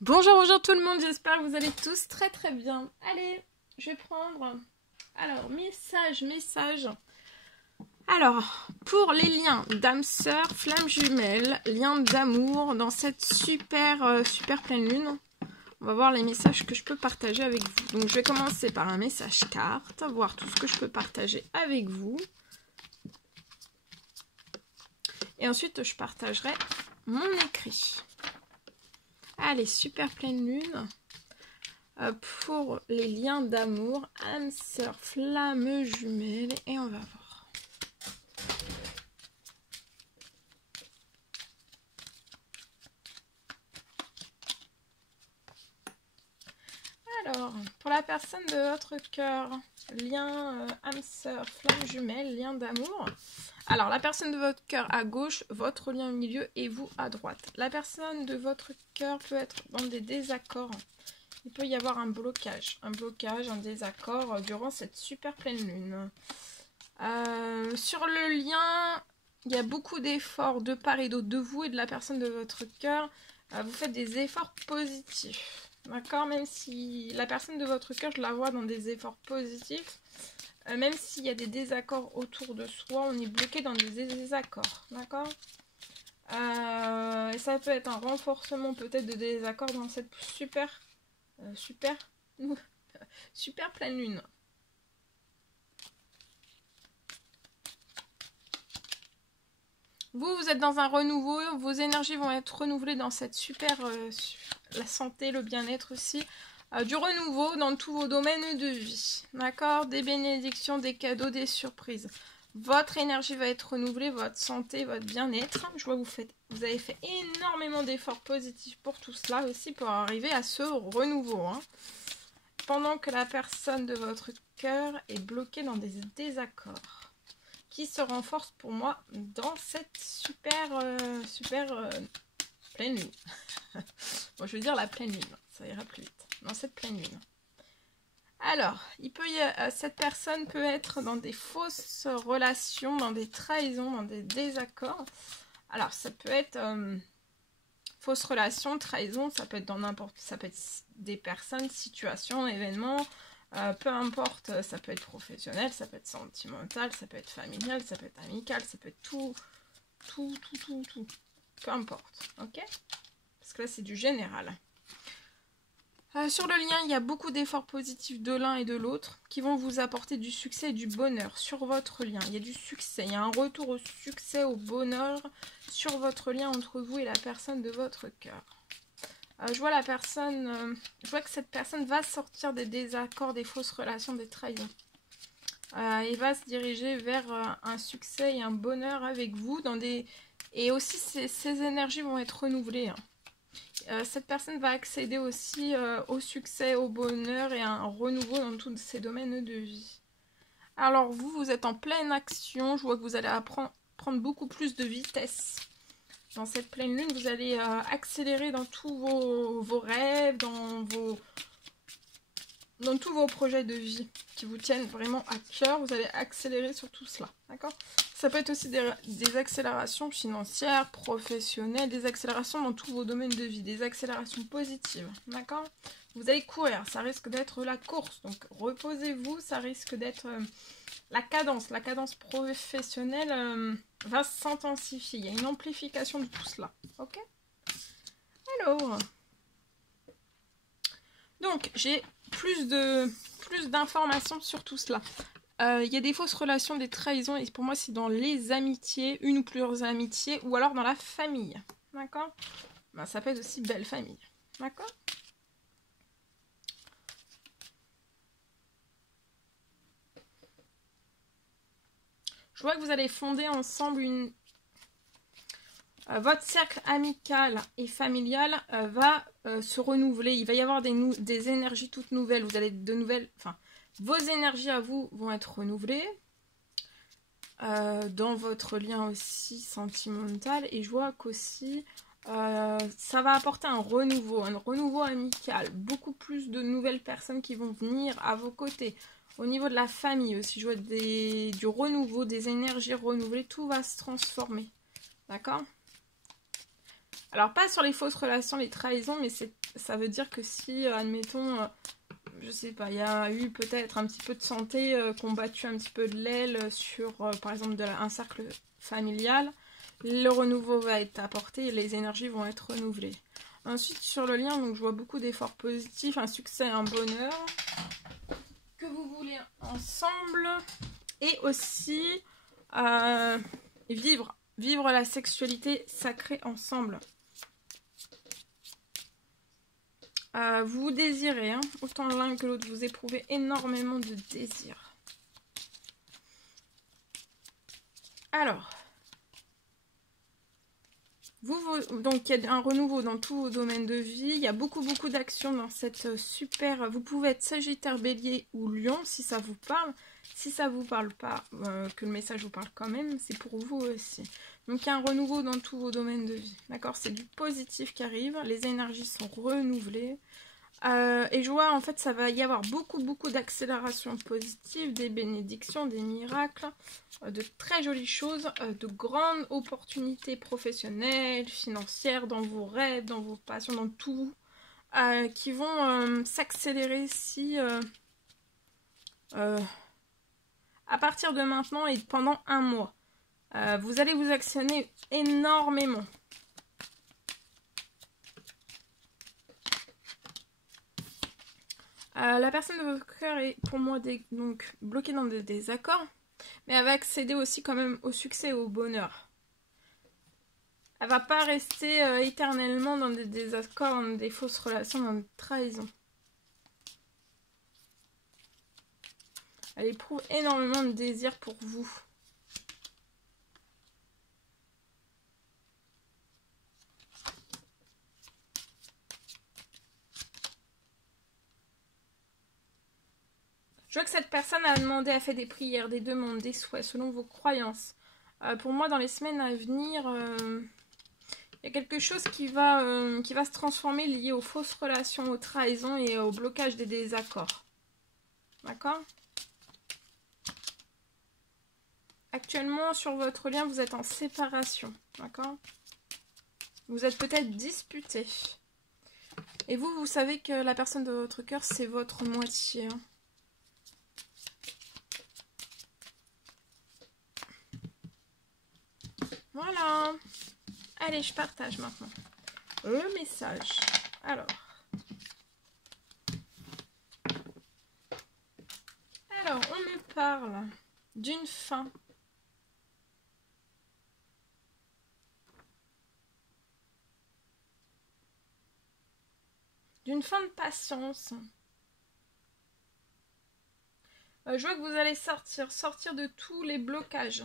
Bonjour, bonjour tout le monde, j'espère que vous allez tous très très bien. Allez, je vais prendre, alors, message. Alors, pour les liens d'âme sœur, flamme jumelle, liens d'amour, dans cette super pleine lune, on va voir les messages que je peux partager avec vous. Donc, je vais commencer par un message carte, voir tout ce que je peux partager avec vous. Et ensuite, je partagerai mon écrit. Allez, super pleine lune. Pour les liens d'amour, âme sœur, flamme jumelle, et on va voir. Alors, pour la personne de votre cœur, lien âme sœur, flamme jumelle, lien d'amour. Alors, la personne de votre cœur à gauche, votre lien au milieu et vous à droite. La personne de votre cœur peut être dans des désaccords. Il peut y avoir un blocage, un désaccord durant cette super pleine lune. Sur le lien, il y a beaucoup d'efforts de part et d'autre de vous et de la personne de votre cœur. Vous faites des efforts positifs. D'accord? Même si la personne de votre cœur, je la vois dans des efforts positifs. Même s'il y a des désaccords autour de soi, on est bloqué dans des désaccords. D'accord? Et ça peut être un renforcement peut-être de désaccords dans cette super pleine lune. Vous êtes dans un renouveau, vos énergies vont être renouvelées dans cette la santé, le bien-être aussi. Du renouveau dans tous vos domaines de vie. D'accord? Des bénédictions, des cadeaux, des surprises. Votre énergie va être renouvelée, votre santé, votre bien-être. Je vois que vous avez fait énormément d'efforts positifs pour tout cela aussi, pour arriver à ce renouveau. Hein. Pendant que la personne de votre cœur est bloquée dans des désaccords. Qui se renforcent pour moi dans cette super pleine lune. Bon, je veux dire la pleine lune, ça ira plus vite. Dans cette pleine lune. Alors, cette personne peut être dans des fausses relations, dans des trahisons, dans des désaccords. Alors, ça peut être fausses relations, trahison, ça peut être ça peut être des personnes, situations, événements, peu importe, ça peut être professionnel, ça peut être sentimental, ça peut être familial, ça peut être amical, ça peut être tout. Peu importe, ok? Parce que là, c'est du général. Sur le lien, il y a beaucoup d'efforts positifs de l'un et de l'autre qui vont vous apporter du succès et du bonheur sur votre lien. Il y a du succès, il y a un retour au succès, au bonheur sur votre lien entre vous et la personne de votre cœur. Je vois que cette personne va sortir des désaccords, des fausses relations, des trahisons. Et va se diriger vers un succès et un bonheur avec vous. Et aussi, ces énergies vont être renouvelées. Hein. Cette personne va accéder aussi au succès, au bonheur et à un renouveau dans tous ces domaines de vie. Alors vous êtes en pleine action. Je vois que vous allez prendre beaucoup plus de vitesse. Dans cette pleine lune, vous allez accélérer dans tous vos rêves, dans tous vos projets de vie qui vous tiennent vraiment à cœur. Vous allez accélérer sur tout cela. D'accord ? Ça peut être aussi des accélérations financières, professionnelles, des accélérations dans tous vos domaines de vie, des accélérations positives. D'accord ? Vous allez courir, ça risque d'être la course. Donc reposez-vous, ça risque d'être la cadence professionnelle va s'intensifier. Il y a une amplification de tout cela. Ok ? Alors, donc j'ai plus d'informations sur tout cela. Il y a des fausses relations, des trahisons, et pour moi c'est dans les amitiés, une ou plusieurs amitiés, ou alors dans la famille. D'accord ? Ben, ça peut être aussi belle famille. D'accord ? Je vois que vous allez fonder ensemble votre cercle amical et familial va se renouveler. Il va y avoir des énergies toutes nouvelles. Vous allez vos énergies à vous vont être renouvelées. Dans votre lien aussi sentimental. Et je vois qu'aussi ça va apporter un renouveau amical. Beaucoup plus de nouvelles personnes qui vont venir à vos côtés. Au niveau de la famille aussi, je vois du renouveau, des énergies renouvelées. Tout va se transformer. D'accord ? Alors, pas sur les fausses relations, les trahisons, mais ça veut dire que si, admettons, je sais pas, il y a eu peut-être un petit peu de santé, qu'on battu un petit peu de l'aile sur, par exemple, un cercle familial, le renouveau va être apporté et les énergies vont être renouvelées. Ensuite, sur le lien, donc je vois beaucoup d'efforts positifs, un succès, un bonheur que vous voulez ensemble et aussi vivre la sexualité sacrée ensemble. Vous désirez, hein, autant l'un que l'autre, vous éprouvez énormément de désir. Alors, donc il y a un renouveau dans tous vos domaines de vie, il y a beaucoup d'actions dans cette super... Vous pouvez être Sagittaire, Bélier ou Lion si ça vous parle. Si ça vous parle pas, que le message vous parle quand même, c'est pour vous aussi. Donc il y a un renouveau dans tous vos domaines de vie, d'accord? C'est du positif qui arrive, les énergies sont renouvelées. Et je vois, en fait, ça va y avoir beaucoup d'accélération positive, des bénédictions, des miracles, de très jolies choses, de grandes opportunités professionnelles, financières, dans vos rêves, dans vos passions, dans tout, qui vont s'accélérer si... à partir de maintenant et pendant un mois. Vous allez vous actionner énormément. La personne de votre cœur est pour moi donc bloquée dans des désaccords, mais elle va accéder aussi quand même au succès et au bonheur. Elle va pas rester éternellement dans des désaccords, dans des fausses relations, dans des trahisons. Elle éprouve énormément de désir pour vous. Je vois que cette personne a demandé, a fait des prières, des demandes, des souhaits, selon vos croyances. Pour moi, dans les semaines à venir, il y a quelque chose qui va se transformer lié aux fausses relations, aux trahisons et au blocage des désaccords. D'accord ? Actuellement, sur votre lien, vous êtes en séparation. D'accord ? Vous êtes peut-être disputé. Et vous savez que la personne de votre cœur, c'est votre moitié. Hein. Voilà. Allez, je partage maintenant le message. Alors, on me parle d'une fin. D'une fin de patience. Je vois que vous allez sortir de tous les blocages.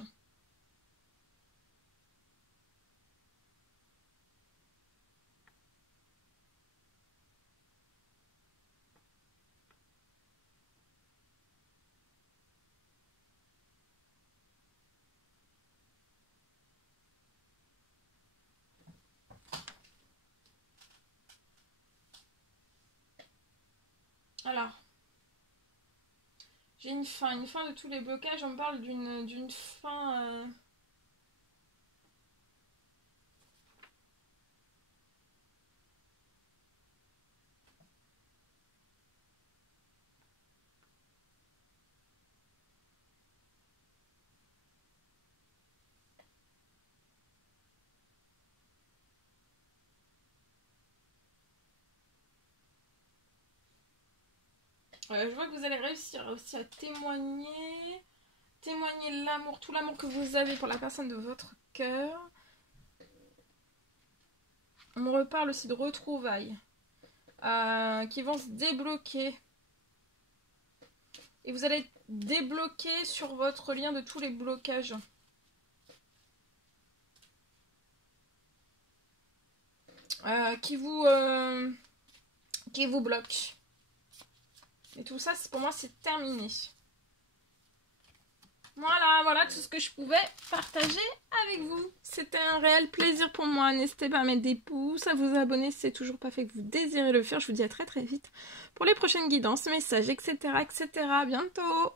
Alors, j'ai une fin de tous les blocages. On me parle d'une fin... je vois que vous allez réussir aussi à témoigner l'amour, tout l'amour que vous avez pour la personne de votre cœur. On me reparle aussi de retrouvailles qui vont se débloquer. Et vous allez débloquer sur votre lien de tous les blocages. Qui vous bloquent. Et tout ça, pour moi, c'est terminé. Voilà tout ce que je pouvais partager avec vous. C'était un réel plaisir pour moi. N'hésitez pas à mettre des pouces, à vous abonner si c'est toujours pas fait que vous désirez le faire. Je vous dis à très vite pour les prochaines guidances, messages, etc. À bientôt.